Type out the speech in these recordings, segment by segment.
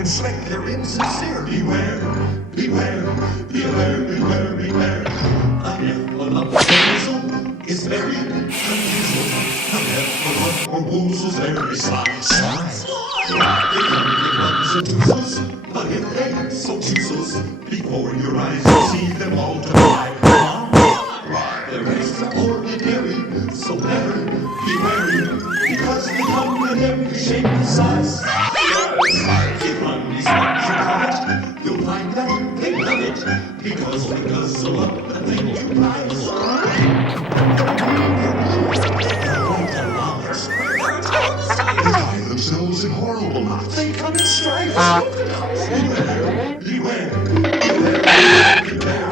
and slick, they're insincere. Beware, beware, beware, beware, beware. A heffalump weasel is very unusual. A heffalump or woozle's very sly. They come with bugs and toozles, but if they so choozles, before your eyes you see them multiply. They're extraordinary, so better be wary, because they come in every shape and size. If one is what you call it, you'll find that they love it, because they guzzle up the thing you prize. They tie themselves in horrible knots. They come in stripes. Beware, beware, beware, beware.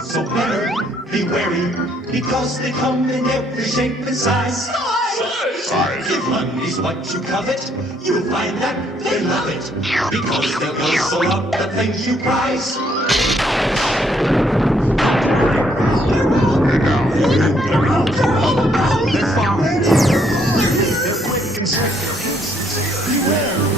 So better be wary, because they come in every shape and size. If money's what you covet, you'll find that they love it, because they'll guzzle up the things you prize. They're quick and slick, they're insincere. Beware.